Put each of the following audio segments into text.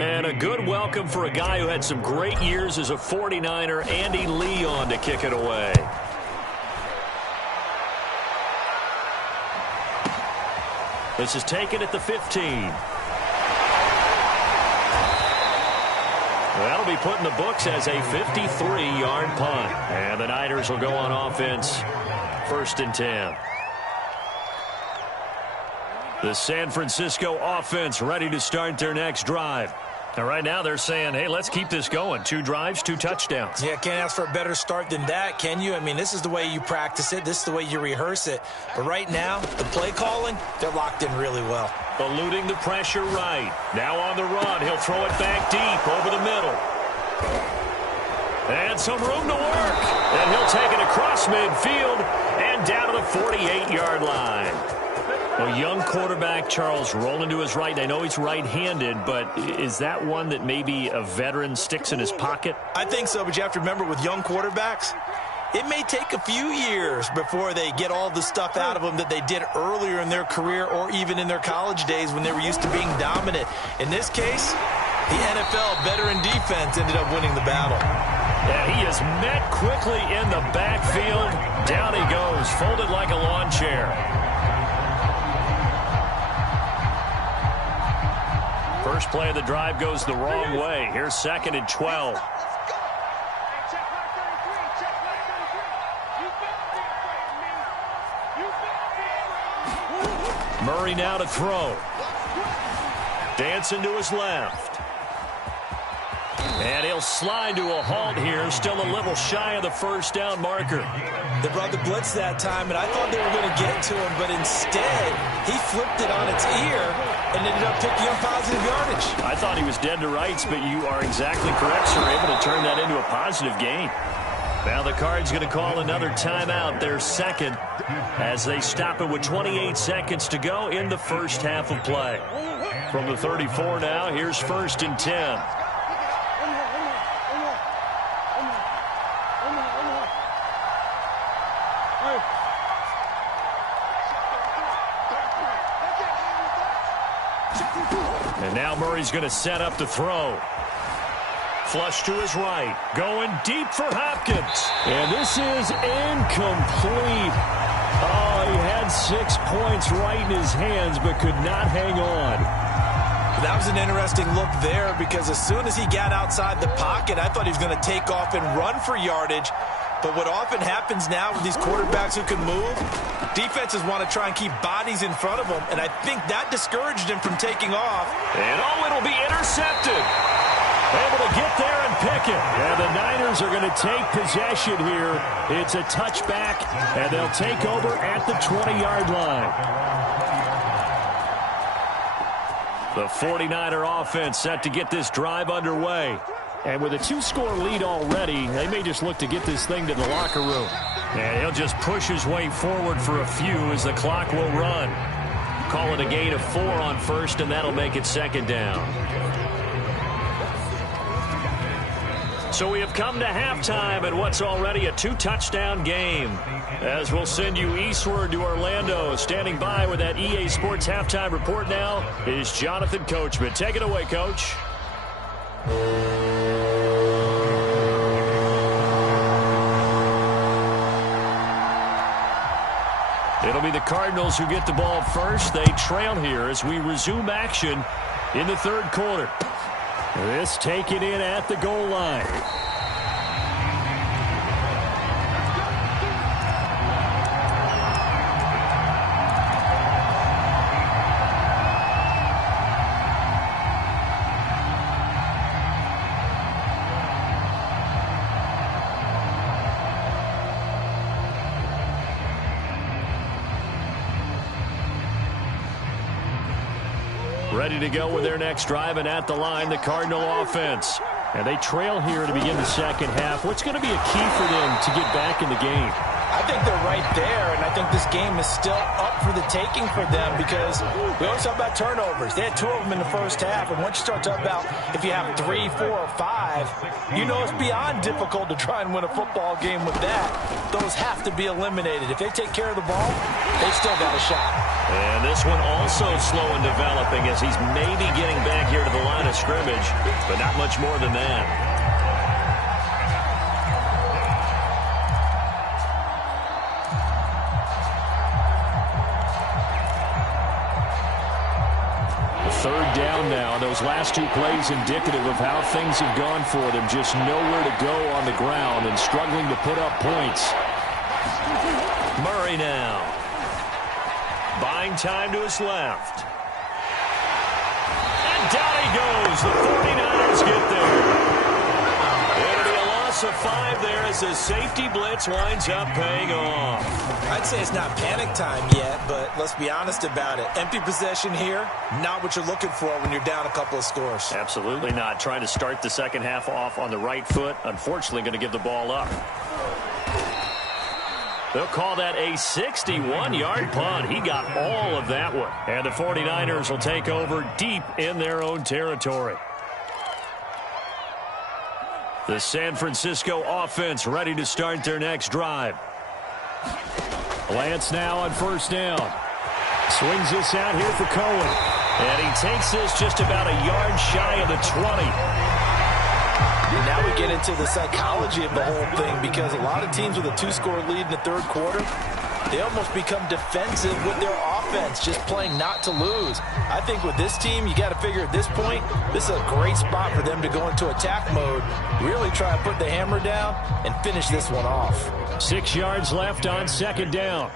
And a good welcome for a guy who had some great years as a 49er, Andy Leon, to kick it away. This is taken at the 15. That'll be put in the books as a 53-yard punt. And the Niners will go on offense, 1st and 10. The San Francisco offense ready to start their next drive. And right now they're saying, hey, let's keep this going. 2 drives, 2 touchdowns. Yeah, can't ask for a better start than that, can you? I mean, this is the way you practice it. This is the way you rehearse it. But right now, the play calling, they're locked in really well. Eluding the pressure right. Now on the run. He'll throw it back deep over the middle. And some room to work. And he'll take it across midfield and down to the 48-yard line. Well, young quarterback, Charles, rolling to his right. I know he's right-handed, but is that one that maybe a veteran sticks in his pocket? I think so, but you have to remember with young quarterbacks, it may take a few years before they get all the stuff out of them that they did earlier in their career or even in their college days when they were used to being dominant. In this case, the NFL veteran defense ended up winning the battle. Yeah, he is met quickly in the backfield. Down he goes, folded like a lawn chair. First play of the drive goes the wrong way. Here's 2nd and 12. Murray now to throw. Dancing to his left. And he'll slide to a halt here. Still a little shy of the first down marker. They brought the blitz that time, and I thought they were going to get to him, but instead, he flipped it on its ear and ended up picking up positive yardage. I thought he was dead to rights, but you are exactly correct, sir. Able to turn that into a positive gain. Now the Cards going to call another timeout, their 2nd, as they stop it with 28 seconds to go in the first half of play. From the 34 now, here's 1st and 10. And now Murray's going to set up to throw. Flush to his right. Going deep for Hopkins. And this is incomplete. Oh, he had 6 points right in his hands, but could not hang on. That was an interesting look there because as soon as he got outside the pocket, I thought he was going to take off and run for yardage. But what often happens now with these quarterbacks who can move, defenses want to try and keep bodies in front of them, and I think that discouraged him from taking off. And oh, it'll be intercepted. Able to get there and pick it. And the Niners are going to take possession here. It's a touchback, and they'll take over at the 20-yard line. The 49er offense set to get this drive underway. And with a 2-score lead already, they may just look to get this thing to the locker room. And he'll just push his way forward for a few as the clock will run. Call it a gain of 4 on 1st, and that'll make it 2nd down. So we have come to halftime in what's already a 2-touchdown game. As we'll send you eastward to Orlando. Standing by with that EA Sports halftime report now is Jonathan Coachman. Take it away, Coach. It'll be the Cardinals who get the ball first. They trail here as we resume action in the 3rd quarter. This taken in at the goal line. Ready to go with their next drive, and at the line, the Cardinal offense. And they trail here to begin the 2nd half. What's going to be a key for them to get back in the game? I think they're right there, and I think this game is still up for the taking for them because we always talk about turnovers. They had 2 of them in the first half, and once you start talking about if you have 3, 4, or 5, you know it's beyond difficult to try and win a football game with that. Those have to be eliminated. If they take care of the ball, they've still got a shot. And this one also slow in developing as he's maybe getting back here to the line of scrimmage, but not much more than that. Third down now. Those last two plays indicative of how things have gone for them. Just nowhere to go on the ground and struggling to put up points. Murray now. Buying time to his left. And down he goes. The 49ers get there. It'll be a loss of 5 there as the safety blitz winds up paying off. I'd say it's not panic time yet, but let's be honest about it. Empty possession here, not what you're looking for when you're down a couple of scores. Absolutely not. Trying to start the second half off on the right foot. Unfortunately, going to give the ball up. They'll call that a 61-yard punt. He got all of that one. And the 49ers will take over deep in their own territory. The San Francisco offense ready to start their next drive. Lance now on first down. Swings this out here for Cohen. And he takes this just about a yard shy of the 20. And now we get into the psychology of the whole thing, because a lot of teams with a 2-score lead in the third quarter, they almost become defensive with their offense, just playing not to lose. I think with this team, you got to figure at this point, this is a great spot for them to go into attack mode, really try to put the hammer down and finish this one off. 6 yards left on second down.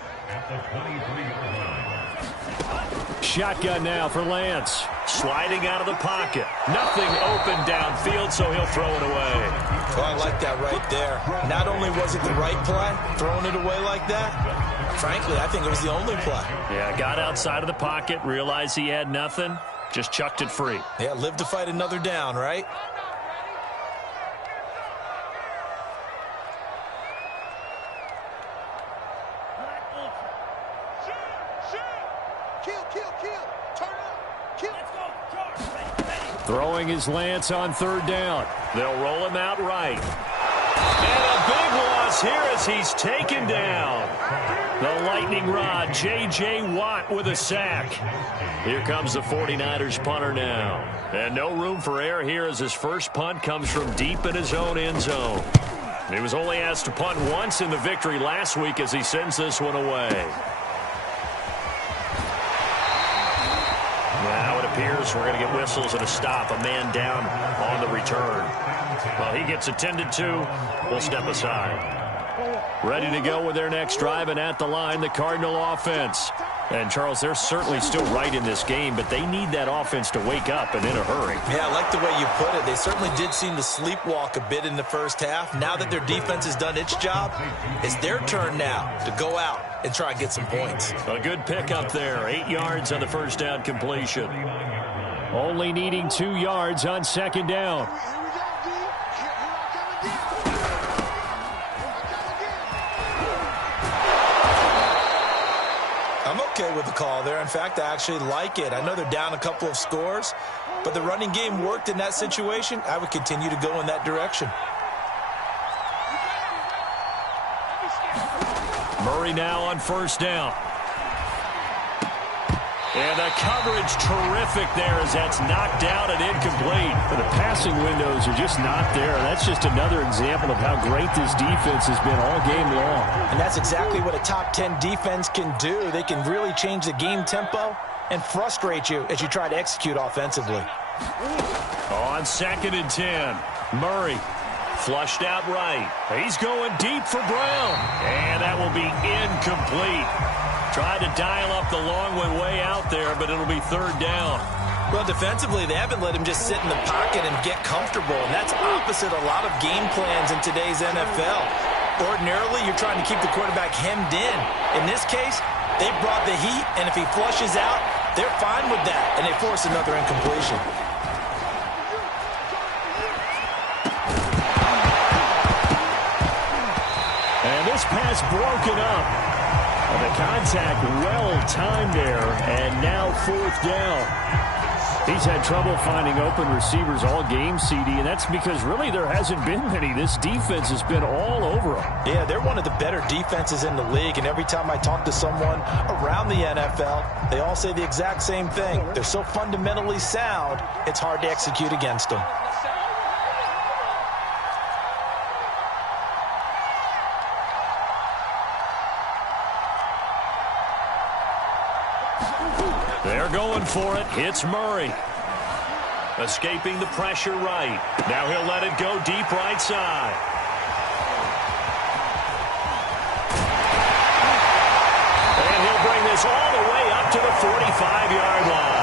Shotgun now for Lance. Sliding out of the pocket. Nothing open downfield, so he'll throw it away. Well, I like that right there. Not only was it the right play, throwing it away like that, frankly, I think it was the only play. Yeah, got outside of the pocket, realized he had nothing, just chucked it free. Yeah, live to fight another down, right? Throwing his Lance on third down. They'll roll him out right. And a big loss here as he's taken down. The lightning rod, J.J. Watt with a sack. Here comes the 49ers punter now. And no room for error here as his first punt comes from deep in his own end zone. He was only asked to punt once in the victory last week as he sends this one away. Now it appears we're going to get whistles and a stop. A man down on the return. Well, he gets attended to. We'll step aside. Ready to go with their next drive, and at the line, the Cardinal offense. And, Charles, they're certainly still right in this game, but they need that offense to wake up and in a hurry. Yeah, I like the way you put it. They certainly did seem to sleepwalk a bit in the first half. Now that their defense has done its job, it's their turn now to go out and try and get some points. A good pickup there. 8 yards on the first down completion. Only needing 2 yards on second down. I'm okay with the call there. In fact, I actually like it. I know they're down a couple of scores, but the running game worked in that situation. I would continue to go in that direction. Murray now on first down. And the coverage terrific there as that's knocked down and incomplete. The passing windows are just not there. That's just another example of how great this defense has been all game long. And that's exactly what a top 10 defense can do. They can really change the game tempo and frustrate you as you try to execute offensively. On second and 10, Murray flushed out right. He's going deep for Brown. And that will be incomplete. Tried to dial up the long one way out there, but it'll be third down. Well, defensively, they haven't let him just sit in the pocket and get comfortable, and that's opposite a lot of game plans in today's NFL. Ordinarily, you're trying to keep the quarterback hemmed in. In this case, they brought the heat, and if he flushes out, they're fine with that, and they force another incompletion. And this pass broken up. The contact well timed there, and now fourth down. He's had trouble finding open receivers all game, CD, and that's because really there hasn't been many. This defense has been all over him. Yeah, they're one of the better defenses in the league, and every time I talk to someone around the NFL, they all say the exact same thing. They're so fundamentally sound, it's hard to execute against them. They're going for it. It's Murray. Escaping the pressure right. Now he'll let it go deep right side. And he'll bring this all the way up to the 45-yard line.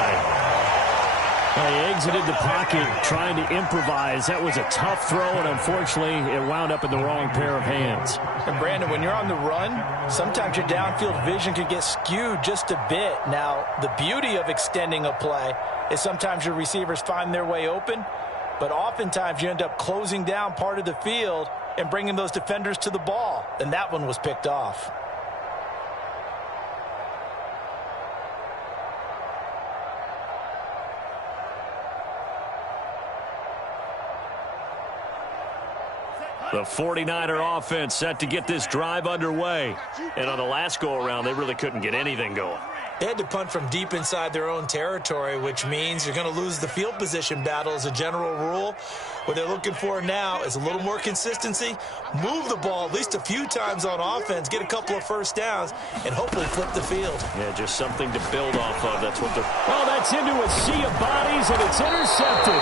He exited the pocket trying to improvise. That was a tough throw, and unfortunately, it wound up in the wrong pair of hands. And Brandon, when you're on the run, sometimes your downfield vision can get skewed just a bit. Now, the beauty of extending a play is sometimes your receivers find their way open, but oftentimes you end up closing down part of the field and bringing those defenders to the ball, and that one was picked off. The 49er offense set to get this drive underway. And on the last go-around, they really couldn't get anything going. They had to punt from deep inside their own territory, which means you're going to lose the field position battle as a general rule. What they're looking for now is a little more consistency, move the ball at least a few times on offense, get a couple of first downs, and hopefully flip the field. Yeah, just something to build off of. That's what they're... Oh, that's into a sea of bodies, and it's intercepted.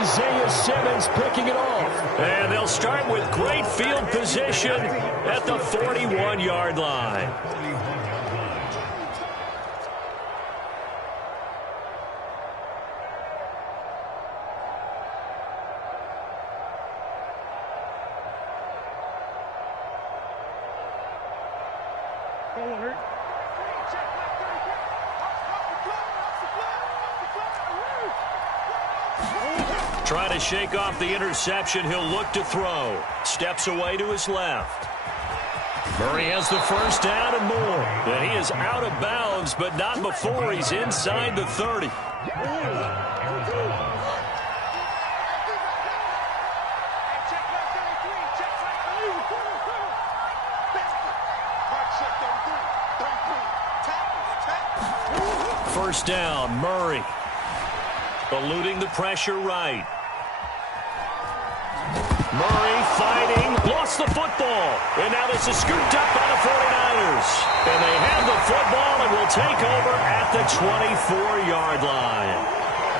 Isaiah Simmons picking it off. And they'll start with great field position at the 41-yard line. Trying to shake off the interception. He'll look to throw. Steps away to his left. Murray has the first down and more. And he is out of bounds, but not before he's inside the 30. First down, Murray. Eluding the pressure right. Murray fighting, lost the football, and now this is scooped up by the 49ers. And they have the football and will take over at the 24-yard line.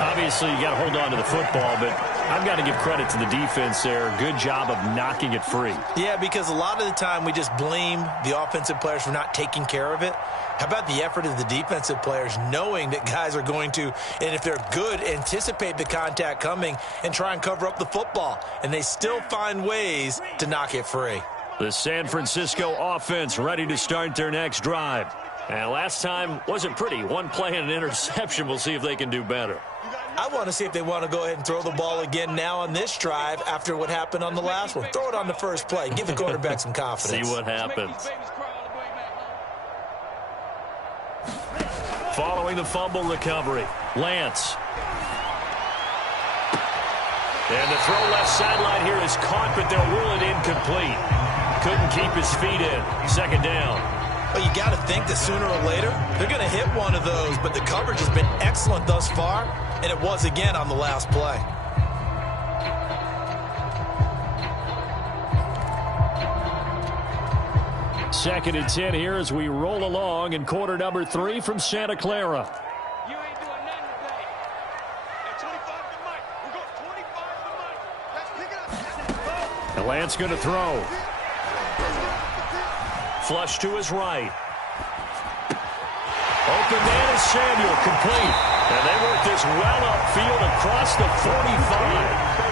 Obviously, you got to hold on to the football, but I've got to give credit to the defense there. Good job of knocking it free. Yeah, because a lot of the time we just blame the offensive players for not taking care of it. How about the effort of the defensive players knowing that guys are going to, and if they're good, anticipate the contact coming and try and cover up the football. And they still find ways to knock it free. The San Francisco offense ready to start their next drive. And last time wasn't pretty. One play and an interception. We'll see if they can do better. I want to see if they want to go ahead and throw the ball again now on this drive after what happened on the last one. Throw it on the first play. Give the quarterback some confidence. See what happens. Following the fumble recovery, Lance. And the throw left sideline here is caught, but they'll rule it incomplete. Couldn't keep his feet in. Second down. Well, you got to think that sooner or later they're going to hit one of those, but the coverage has been excellent thus far, and it was again on the last play. Second and 10 here as we roll along in quarter number 3 from Santa Clara. You ain't doing nothing today. At 25 to Mike. We're going 25 to Mike. Let's pick it up. And Lance going to throw. Flush to his right. Open man is Samuel, complete. And they work this well upfield across the 45.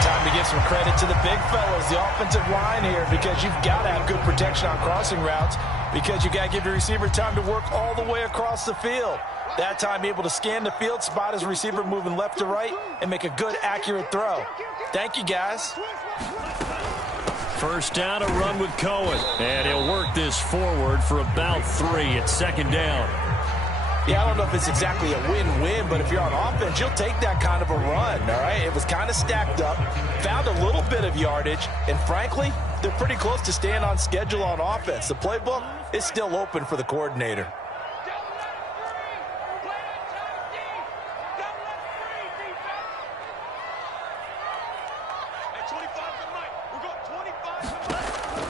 Time to give some credit to the big fellas, the offensive line here, because you've got to have good protection on crossing routes, because you got to give your receiver time to work all the way across the field. That time, be able to scan the field, spot his receiver moving left to right, and make a good, accurate throw. Thank you, guys. First down, a run with Cohen. And he'll work this forward for about 3 at second down. Yeah, I don't know if it's exactly a win-win, but if you're on offense, you'll take that kind of a run, all right? It was kind of stacked up, found a little bit of yardage, and frankly, they're pretty close to staying on schedule on offense. The playbook is still open for the coordinator.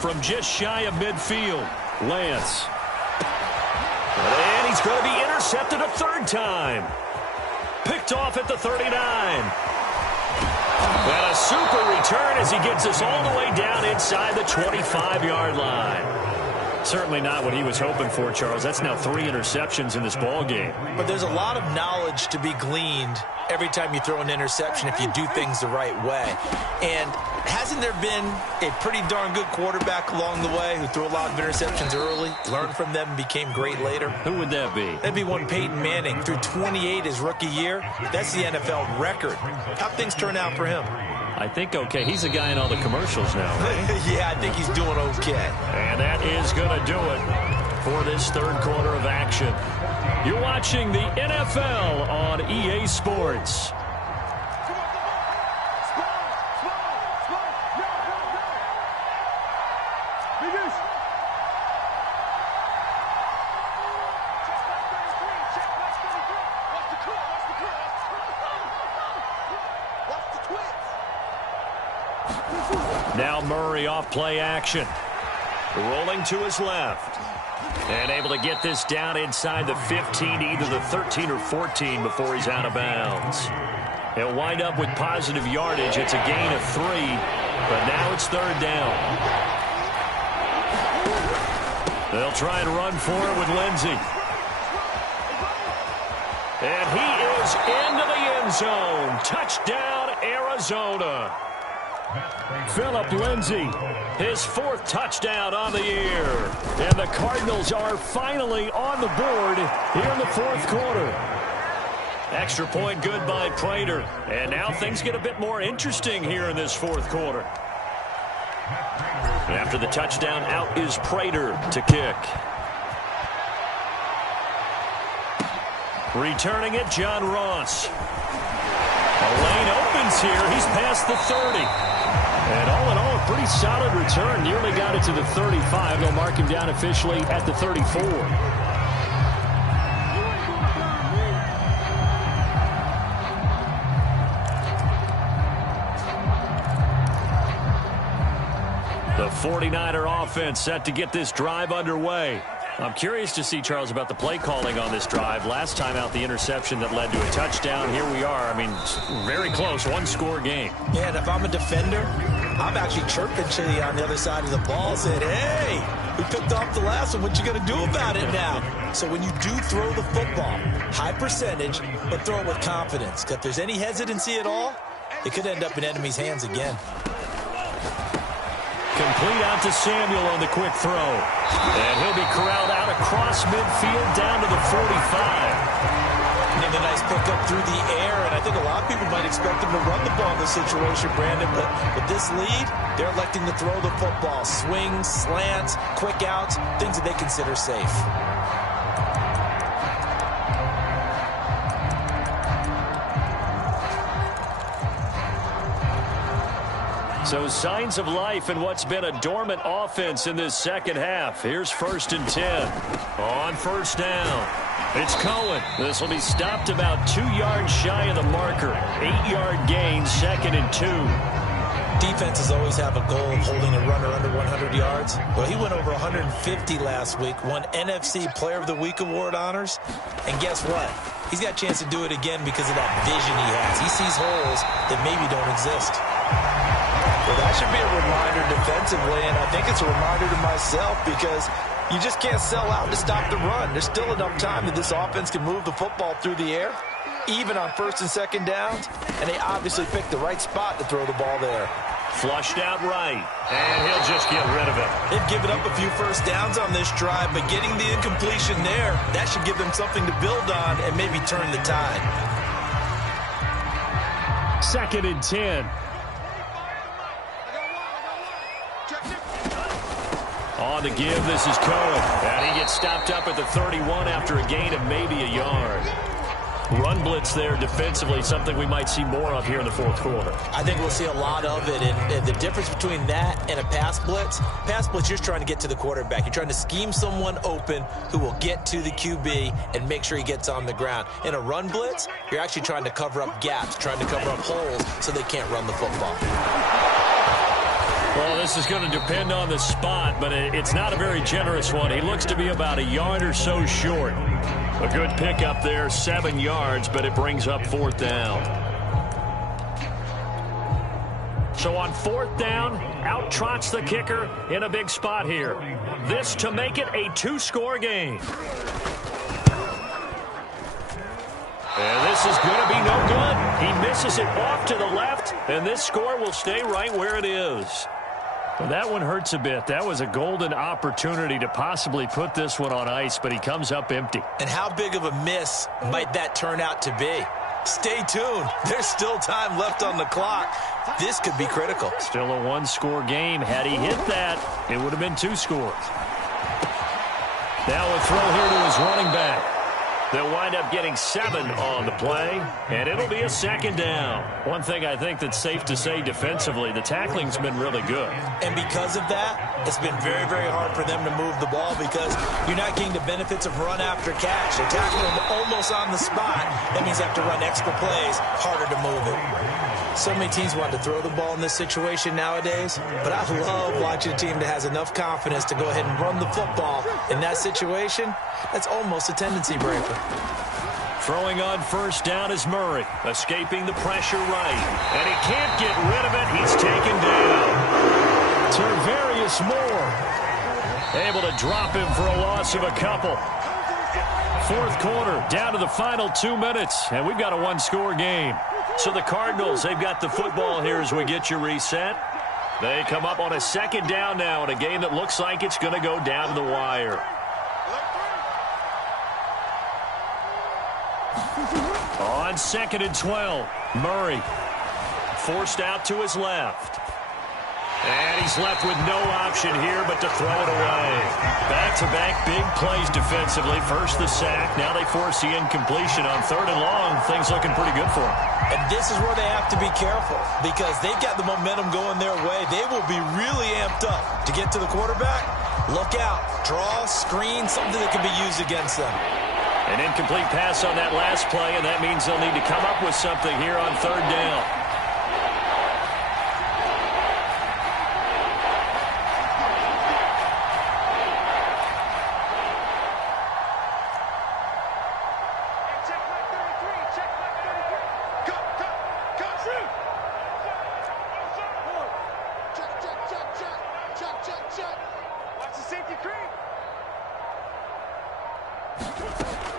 From just shy of midfield, Lance. And he's going to be intercepted a third time. Picked off at the 39. And a super return as he gets us all the way down inside the 25-yard line. Certainly not what he was hoping for, Charles. That's now 3 interceptions in this ball game. But there's a lot of knowledge to be gleaned every time you throw an interception if you do things the right way. And hasn't there been a pretty darn good quarterback along the way who threw a lot of interceptions early, learned from them, and became great later? Who would that be? That'd be one Peyton Manning. Threw 28 his rookie year. That's the NFL record. How'd things turn out for him? I think okay. He's the guy in all the commercials now, right? Yeah, I think he's doing okay. And that is going to do it for this third quarter of action. You're watching the NFL on EA Sports. Now Murray off play action. Rolling to his left. And able to get this down inside the 15, either the 13 or 14 before he's out of bounds. He'll wind up with positive yardage. It's a gain of 3, but now it's third down. They'll try and run for it with Lindsey. And he is into the end zone. Touchdown, Arizona. Phillip Lindsay, his 4th touchdown on the year. And the Cardinals are finally on the board here in the 4th quarter. Extra point good by Prater. And now things get a bit more interesting here in this 4th quarter. After the touchdown, out is Prater to kick. Returning it, John Ross. A lane opens here. He's past the 30. And all in all, a pretty solid return. Nearly got it to the 35. They'll mark him down officially at the 34. The 49er offense set to get this drive underway. I'm curious to see, Charles, about the play calling on this drive. Last time out, the interception that led to a touchdown. Here we are. I mean, very close, 1-score game. Yeah, and if I'm a defender, I'm actually chirping to you on the other side of the ball, saying, hey, we picked off the last one. What you going to do about it now? So when you do throw the football, high percentage, but throw it with confidence. Because if there's any hesitancy at all, it could end up in enemy's hands again. Complete out to Samuel on the quick throw. And he'll be corralled out across midfield down to the 45. And a nice pickup through the air, and I think a lot of people might expect him to run the ball in this situation, Brandon, but with this lead, they're electing to throw the football. Swings, slants, quick outs, things that they consider safe. So signs of life in what's been a dormant offense in this second half. Here's 1st and 10. On first down, it's Cohen. This will be stopped about 2 yards shy of the marker. 8-yard gain, 2nd and 2. Defenses always have a goal of holding a runner under 100 yards. Well, he went over 150 last week, won NFC Player of the Week award honors. And guess what? He's got a chance to do it again because of that vision he has. He sees holes that maybe don't exist. Well, that should be a reminder defensively, and I think it's a reminder to myself because you just can't sell out to stop the run. There's still enough time that this offense can move the football through the air, even on 1st and 2nd downs, and they obviously picked the right spot to throw the ball there. Flushed out right, and he'll just get rid of it. They've given up a few first downs on this drive, but getting the incompletion there, that should give them something to build on and maybe turn the tide. 2nd and 10. On the give, this is Cohen. And he gets stopped up at the 31 after a gain of maybe a yard. Run blitz there defensively, something we might see more of here in the fourth quarter. I think we'll see a lot of it, and the difference between that and a pass blitz, you're just trying to get to the quarterback. You're trying to scheme someone open who will get to the QB and make sure he gets on the ground. In a run blitz, you're actually trying to cover up gaps, trying to cover up holes so they can't run the football. Well, this is going to depend on the spot, but it's not a very generous one. He looks to be about a yard or so short. A good pickup there, 7 yards, but it brings up fourth down. So on fourth down, out trots the kicker in a big spot here. This to make it a 2-score game. And this is going to be no good. He misses it off to the left, and this score will stay right where it is. Well, that one hurts a bit. That was a golden opportunity to possibly put this one on ice, but he comes up empty. And how big of a miss might that turn out to be? Stay tuned. There's still time left on the clock. This could be critical. Still a 1-score game. Had he hit that, it would have been 2 scores. Now a throw here to his running back. They'll wind up getting 7 on the play, and it'll be a second down. One thing I think that's safe to say defensively, the tackling's been really good. And because of that, it's been very, very hard for them to move the ball because you're not getting the benefits of run after catch. They're tackling them almost on the spot. That means they have to run extra plays, harder to move it. So many teams want to throw the ball in this situation nowadays, but I love watching a team that has enough confidence to go ahead and run the football. In that situation, that's almost a tendency breaker. Throwing on first down is Murray, escaping the pressure right. And he can't get rid of it. He's taken down. Tarvarius Moore able to drop him for a loss of a couple. Fourth quarter, down to the final 2 minutes, and we've got a 1-score game. So the Cardinals, they've got the football here as we get you reset. They come up on a second down now in a game that looks like it's going to go down to the wire. On 2nd and 12, Murray forced out to his left. And he's left with no option here but to throw it away. Back-to-back big plays defensively. First the sack, now they force the incompletion on 3rd and long. Things looking pretty good for them. And this is where they have to be careful because they've got the momentum going their way. They will be really amped up to get to the quarterback. Look out. Draw, screen, something that can be used against them. An incomplete pass on that last play, and that means they'll need to come up with something here on 3rd down.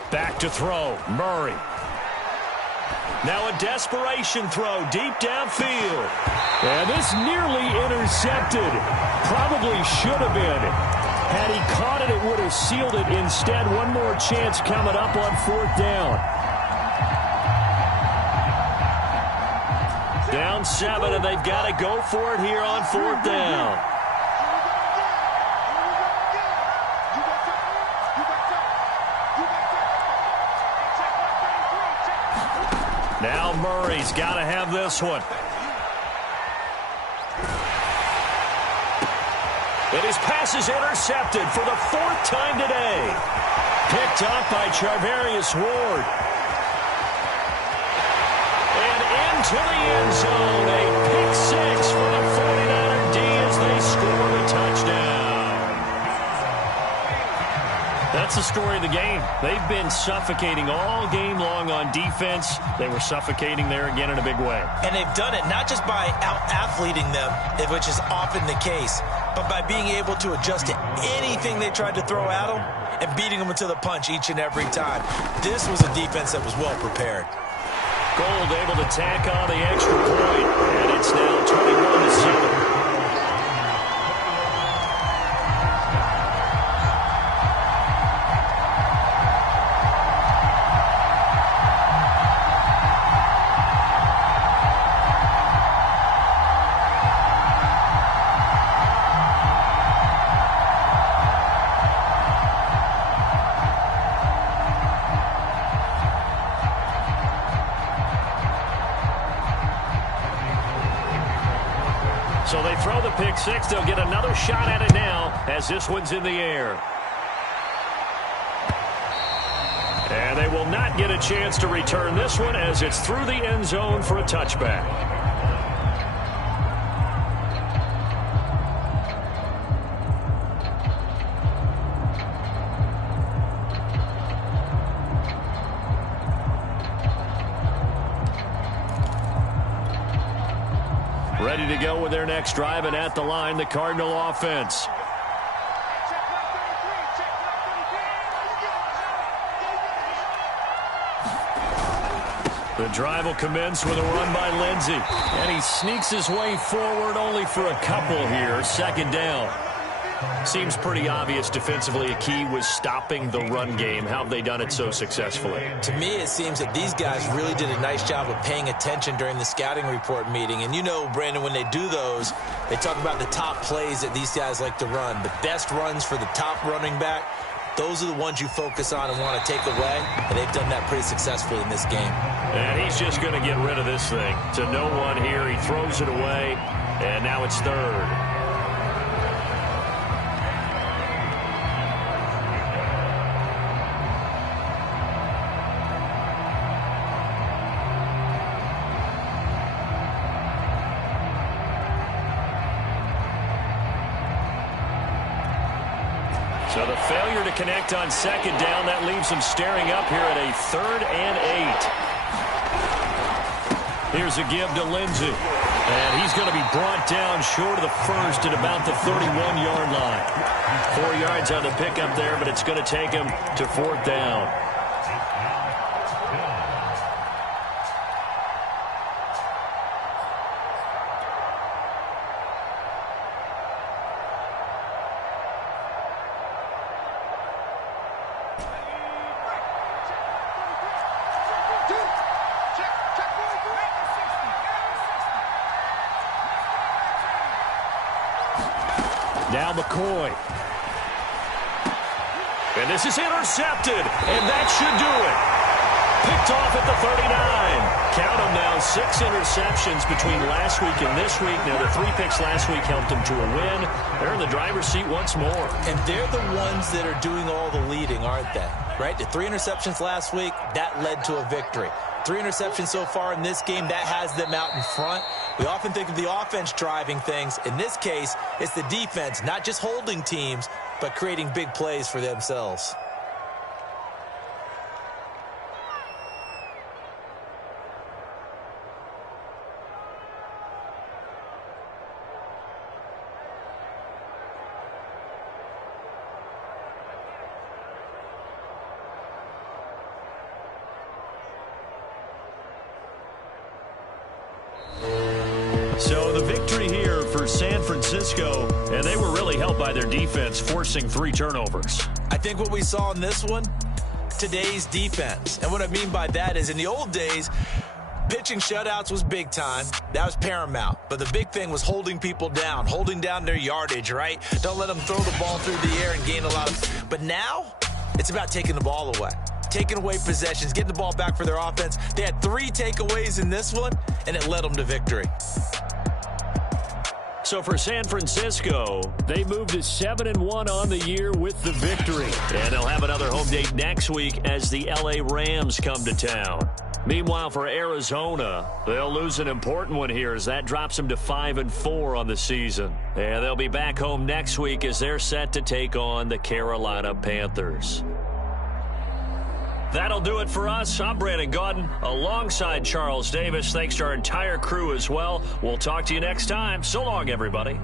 Back to throw, Murray. Now a desperation throw deep downfield. And this nearly intercepted. Probably should have been. Had he caught it, it would have sealed it. Instead, one more chance coming up on 4th down. Down 7, and they've got to go for it here on 4th down. Now Murray's got to have this one. And his pass is intercepted for the 4th time today. Picked up by Charvarius Ward. And into the end zone. A pick 6 for the 49er D as they score the touchdown. That's the story of the game. They've been suffocating all game long on defense. They were suffocating there again in a big way. And they've done it not just by out-athleting them, which is often the case, but by being able to adjust to anything they tried to throw at them and beating them into the punch each and every time. This was a defense that was well prepared. Gold able to tack on the extra point, and it's now 21-7. So they throw the pick six. They'll get another shot at it now as this one's in the air. And they will not get a chance to return this one as it's through the end zone for a touchback. Ready to go with their next drive, and at the line, the Cardinal offense. The drive will commence with a run by Lindsey. And he sneaks his way forward only for a couple here. Second down. Seems pretty obvious defensively a key was stopping the run game. How have they done it so successfully? To me, it seems that these guys really did a nice job of paying attention during the scouting report meeting. And you know, Brandon, when they do those, they talk about the top plays that these guys like to run. The best runs for the top running back, those are the ones you focus on and want to take away. And they've done that pretty successfully in this game. And he's just going to get rid of this thing. To no one here. He throws it away. And now it's third. So the failure to connect on second down, that leaves them staring up here at a 3rd and 8. Here's a give to Lindsey. And he's going to be brought down short of the first at about the 31-yard line. 4 yards on the pickup there, but it's going to take him to 4th down. Now McCoy. And this is intercepted. And that should do it. Picked off at the 39. Count them now, 6 interceptions between last week and this week. Now, the 3 picks last week helped them to a win. They're in the driver's seat once more. And they're the ones that are doing all the leading, aren't they? Right? The 3 interceptions last week, that led to a victory. 3 interceptions so far in this game, that has them out in front. We often think of the offense driving things. In this case, it's the defense, not just holding teams, but creating big plays for themselves. So the victory here for San Francisco, and they were really helped by their defense, forcing 3 turnovers. I think what we saw in this one, today's defense. And what I mean by that is in the old days, pitching shutouts was big time. That was paramount. But the big thing was holding people down, holding down their yardage, right? Don't let them throw the ball through the air and gain a lot of... But now, it's about taking the ball away. Taking away possessions, getting the ball back for their offense. They had 3 takeaways in this one, and it led them to victory. So for San Francisco, they moved to 7-1 on the year with the victory. And they'll have another home date next week as the LA Rams come to town. Meanwhile, for Arizona, they'll lose an important one here as that drops them to 5-4 on the season. And they'll be back home next week as they're set to take on the Carolina Panthers. That'll do it for us. I'm Brandon Gaudin alongside Charles Davis. Thanks to our entire crew as well. We'll talk to you next time. So long, everybody.